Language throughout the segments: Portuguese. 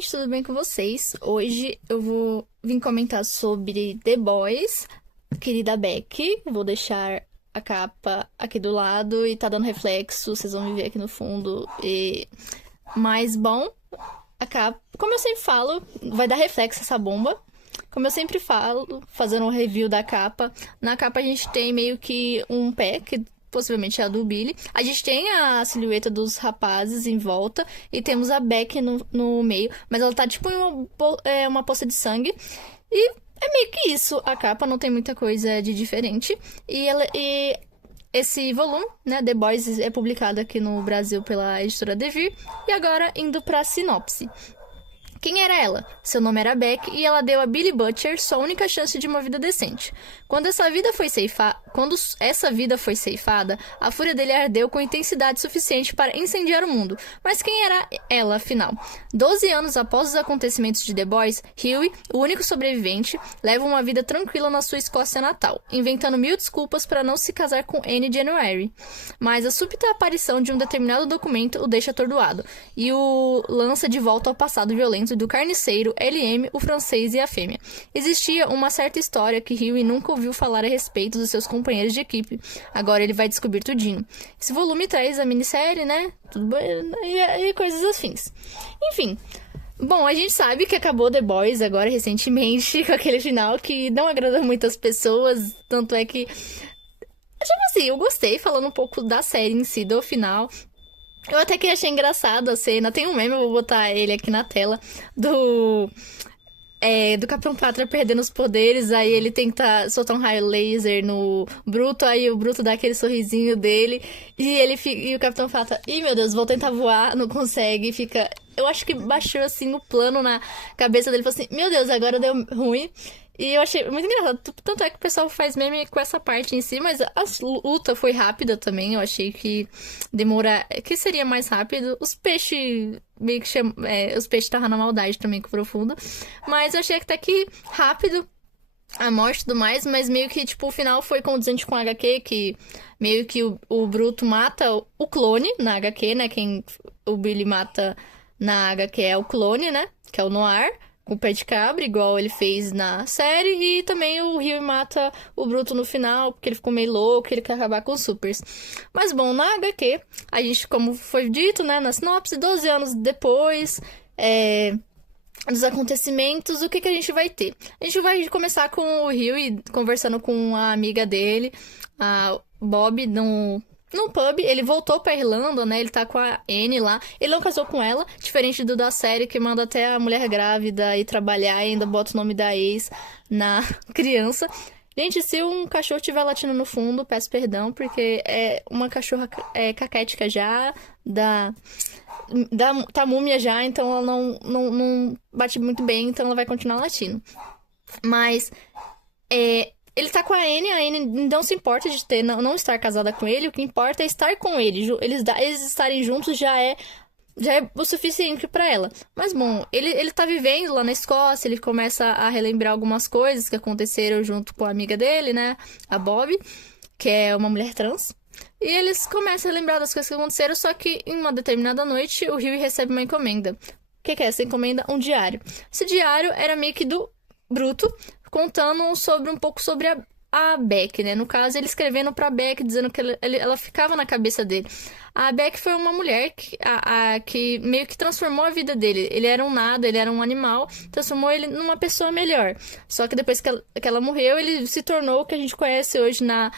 gente, tudo bem com vocês? Hoje eu vou vir comentar sobre The Boys, querida Beck. Vou deixar a capa aqui do lado e tá dando reflexo, vocês vão me ver aqui no fundo. Mas, bom, a capa, como eu sempre falo, vai dar reflexo essa bomba. Como eu sempre falo, fazendo um review da capa, na capa a gente tem meio que um pé, que possivelmente é a do Billy. A gente tem a silhueta dos rapazes em volta e temos a Beck no meio, mas ela tá tipo em uma poça de sangue. E é meio que isso, a capa não tem muita coisa de diferente. E esse volume, né, The Boys, é publicado aqui no Brasil pela editora Devir. E agora indo pra sinopse. Quem era ela? Seu nome era Beck e ela deu a Billy Butcher sua única chance de uma vida decente. Quando essa vida foi ceifada, a fúria dele ardeu com intensidade suficiente para incendiar o mundo. Mas quem era ela, afinal? 12 anos após os acontecimentos de The Boys, Huey, o único sobrevivente, leva uma vida tranquila na sua Escócia natal, inventando mil desculpas para não se casar com Anne January. Mas a súbita aparição de um determinado documento o deixa atordoado e o lança de volta ao passado violento do carniceiro, LM, o francês e a fêmea. Existia uma certa história que Huey nunca ouviu falar a respeito dos seus companheiros de equipe. Agora ele vai descobrir tudinho. Esse volume traz a minissérie, né? E coisas afins. Enfim. Bom, a gente sabe que acabou The Boys agora recentemente, com aquele final que não agradou muitas pessoas, tanto é que... Tipo assim, eu gostei, falando um pouco da série em si, do final. Eu até que achei engraçado a cena. Tem um meme, eu vou botar ele aqui na tela, do Capitão Pátria perdendo os poderes. Aí ele tenta soltar um raio laser no Bruto. Aí o Bruto dá aquele sorrisinho dele. E o Capitão Pátria, ih, meu Deus, vou tentar voar, não consegue. Fica... Eu acho que baixou assim o plano na cabeça dele. Falou assim, meu Deus, agora deu ruim. E eu achei muito engraçado. Tanto é que o pessoal faz meme com essa parte em si, mas a luta foi rápida também. Eu achei que que seria mais rápido. Os peixes meio que os peixes estavam na maldade também com o profundo. Mas eu achei que até que rápido a morte e tudo mais, mas meio que, tipo, o final foi condizente com a HQ, que meio que o Bruto mata o clone na HQ, né? Quem o Billy mata na HQ é o clone, né? Que é o Noir. Com o pé de cabra, igual ele fez na série. E também o Huey mata o Bruto no final, porque ele ficou meio louco, ele quer acabar com os supers. Mas bom, na HQ, a gente, como foi dito, né, na sinopse, 12 anos depois dos acontecimentos, o que a gente vai ter? A gente vai começar com o Huey conversando com a amiga dele, a Bob, num pub. Ele voltou pra Irlanda, né? Ele tá com a Anne lá. Ele não casou com ela, diferente do da série, que manda até a mulher grávida ir trabalhar e ainda bota o nome da ex na criança. Gente, se um cachorro estiver latindo no fundo, peço perdão, porque é uma cachorra caquética já, tá múmia já, então ela não bate muito bem, então ela vai continuar latindo. Mas, ele tá com a Anne não se importa de não estar casada com ele, o que importa é estar com ele. Eles estarem juntos já é o suficiente pra ela. Mas bom, ele tá vivendo lá na Escócia, ele começa a relembrar algumas coisas que aconteceram junto com a amiga dele, né? A Bob, que é uma mulher trans. E eles começam a lembrar das coisas que aconteceram, só que em uma determinada noite o Huey recebe uma encomenda. O que é essa encomenda? Um diário. Esse diário era meio que do Bruto, contando um pouco sobre a Beck, né? No caso, ele escrevendo pra Beck, dizendo que ela ficava na cabeça dele. A Beck foi uma mulher que meio que transformou a vida dele. Ele era um nada, ele era um animal, transformou ele numa pessoa melhor. Só que depois que ela morreu, ele se tornou o que a gente conhece hoje na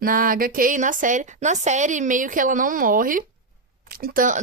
HQ e na série. Na série, meio que ela não morre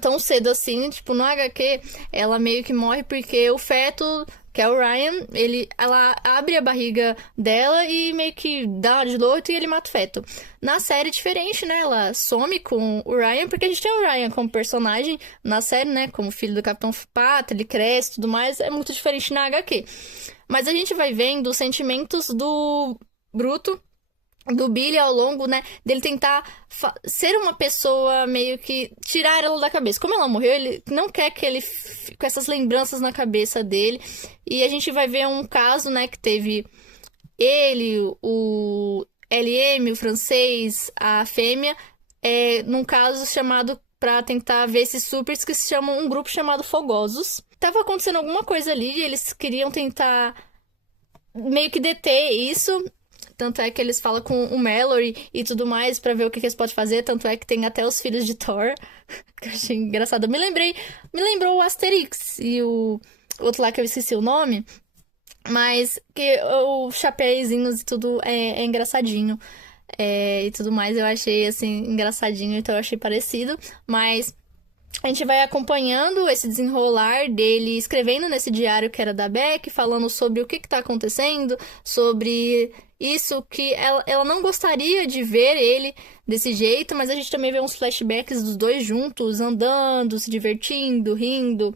tão cedo assim, tipo, no HQ, ela meio que morre porque o feto, que é o Ryan, ela abre a barriga dela e meio que dá de louco e ele mata o feto. Na série é diferente, né? Ela some com o Ryan, porque a gente tem o Ryan como personagem na série, né? Como filho do Capitão Pátria, ele cresce e tudo mais, é muito diferente na HQ. Mas a gente vai vendo os sentimentos do Bruto, do Billy ao longo, né, dele tentar ser uma pessoa, meio que tirar ela da cabeça. Como ela morreu, ele não quer que ele fique com essas lembranças na cabeça dele. E a gente vai ver um caso, né, que teve ele, o LM, o francês, a fêmea, num caso chamado, pra tentar ver esses supers, que se chamam um grupo chamado Fogosos. tava acontecendo alguma coisa ali, e eles queriam tentar meio que deter isso. Tanto é que eles falam com o Mallory e tudo mais pra ver o que eles podem fazer. Tanto é que tem até os filhos de Thor. Que eu achei engraçado. Me lembrou o Asterix e o outro lá que eu esqueci o nome. Mas que o chapéuzinhos e tudo é engraçadinho. E tudo mais eu achei assim engraçadinho, então eu achei parecido. Mas a gente vai acompanhando esse desenrolar dele, escrevendo nesse diário que era da Beck, falando sobre o que tá acontecendo, sobre isso que ela não gostaria de ver ele desse jeito, mas a gente também vê uns flashbacks dos dois juntos, andando, se divertindo, rindo,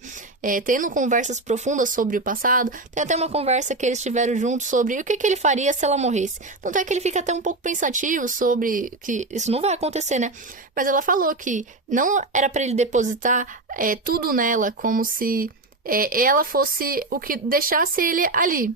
tendo conversas profundas sobre o passado. Tem até uma conversa que eles tiveram juntos sobre o que ele faria se ela morresse. Tanto é que ele fica até um pouco pensativo sobre que isso não vai acontecer, né? Mas ela falou que não era pra ele depositar tudo nela, como se ela fosse o que deixasse ele ali.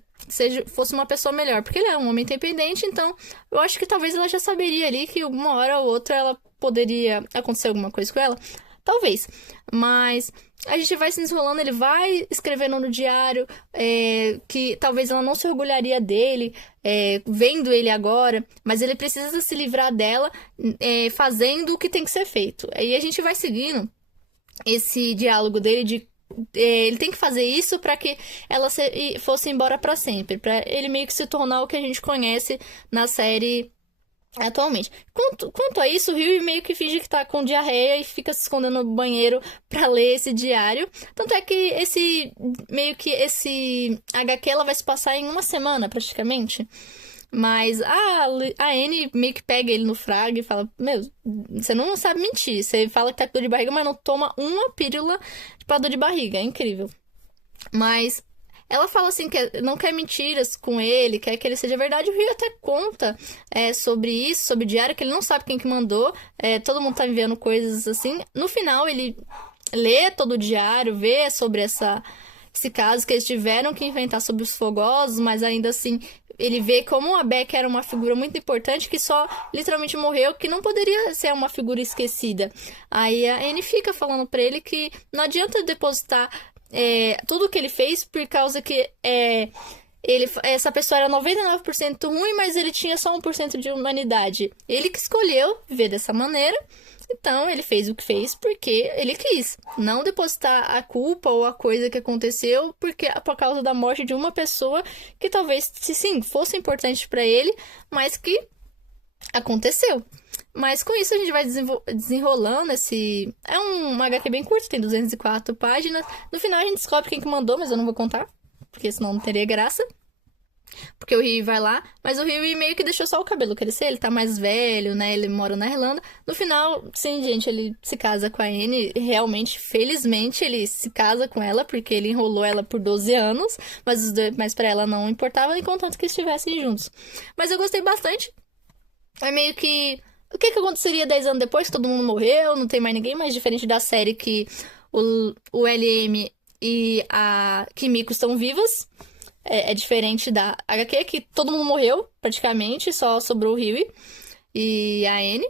Fosse uma pessoa melhor, porque ele é um homem independente, então eu acho que talvez ela já saberia ali que uma hora ou outra ela poderia acontecer alguma coisa com ela, talvez, mas a gente vai se desenrolando, ele vai escrevendo no diário que talvez ela não se orgulharia dele, vendo ele agora, mas ele precisa se livrar dela fazendo o que tem que ser feito. Aí a gente vai seguindo esse diálogo dele de ele tem que fazer isso pra que ela fosse embora pra sempre, pra ele meio que se tornar o que a gente conhece na série atualmente. Quanto a isso, o Rio meio que finge que tá com diarreia e fica se escondendo no banheiro pra ler esse diário. Tanto é que esse HQ ela vai se passar em uma semana praticamente. Mas a Anne meio que pega ele no fraga e fala: Meu, você não sabe mentir. Você fala que tá com dor de barriga, mas não toma uma pílula pra dor de barriga. É incrível. Mas ela fala assim que não quer mentiras com ele, quer que ele seja verdade. O Rio até conta sobre isso, sobre o diário, que ele não sabe quem que mandou. Todo mundo tá enviando coisas assim. No final, ele lê todo o diário, vê sobre esse caso que eles tiveram que inventar sobre os fogosos, mas ainda assim ele vê como a Beck era uma figura muito importante que só literalmente morreu, que não poderia ser uma figura esquecida. Aí a Anne fica falando pra ele que não adianta depositar tudo o que ele fez por causa que essa pessoa era 99% ruim, mas ele tinha só 1% de humanidade. Ele que escolheu viver dessa maneira. Então, ele fez o que fez porque ele quis. Não depositar a culpa ou a coisa que aconteceu por causa da morte de uma pessoa que talvez, sim, fosse importante pra ele, mas que aconteceu. Mas com isso a gente vai desenrolando esse... É um HQ bem curto, tem 204 páginas. No final a gente descobre quem que mandou, mas eu não vou contar, porque senão não teria graça. Porque o Rio vai lá, mas o Rio meio que deixou só o cabelo crescer, ele tá mais velho, né? Ele mora na Irlanda. No final, sim, gente, ele se casa com a Anne. Realmente, felizmente, ele se casa com ela, porque ele enrolou ela por 12 anos, mas pra ela não importava, enquanto que estivessem juntos. Mas eu gostei bastante. É meio que... O que aconteceria 10 anos depois que todo mundo morreu, não tem mais ninguém, mais diferente da série que o LM e a Kimiko estão vivas. É diferente da HQ, que todo mundo morreu, praticamente, só sobrou o Hughie e a Anne.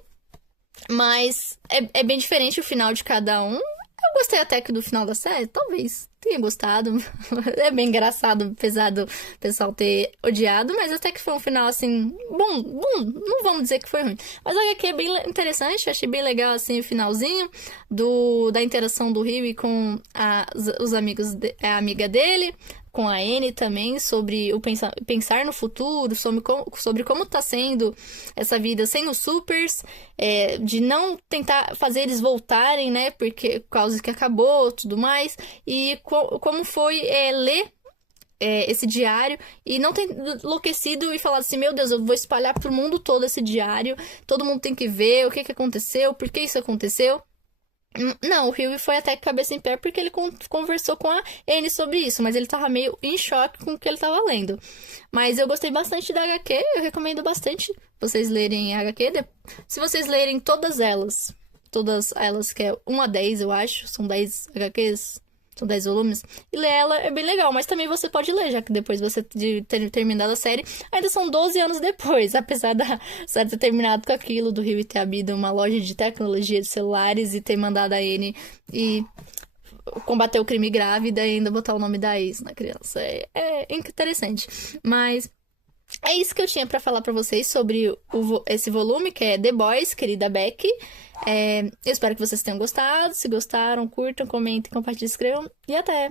Mas é bem diferente o final de cada um. Eu gostei até que do final da série, talvez tenha gostado. É bem engraçado, apesar do pessoal ter odiado, mas até que foi um final, assim, bom, não vamos dizer que foi ruim. Mas a HQ é bem interessante, achei bem legal, assim, o finalzinho da interação do Hughie com os amigos, a amiga dele, com a Anne também, sobre o pensar no futuro, sobre como tá sendo essa vida sem os supers, de não tentar fazer eles voltarem, né, por causa que acabou, tudo mais, e como foi ler esse diário e não ter enlouquecido e falado assim, meu Deus, eu vou espalhar pro mundo todo esse diário, todo mundo tem que ver o que aconteceu, por que isso aconteceu. Não, o Hughie foi até cabeça em pé porque ele conversou com a Anne sobre isso, mas ele tava meio em choque com o que ele tava lendo. Mas eu gostei bastante da HQ, eu recomendo bastante vocês lerem a HQ. Se vocês lerem todas elas, que é 1 a 10, eu acho, são 10 HQs, são 10 volumes, e ler ela é bem legal, mas também você pode ler, já que depois de ter terminado a série, ainda são 12 anos depois, apesar da série ter terminado com aquilo, do Rio ter abrido uma loja de tecnologia de celulares e ter mandado a Anne e combater o crime grávida e ainda botar o nome da ex na criança. É interessante. Mas é isso que eu tinha pra falar pra vocês sobre esse volume, que é The Boys, querida Beck. Eu espero que vocês tenham gostado. Se gostaram, curtam, comentem, compartilhem, escrevam. E até!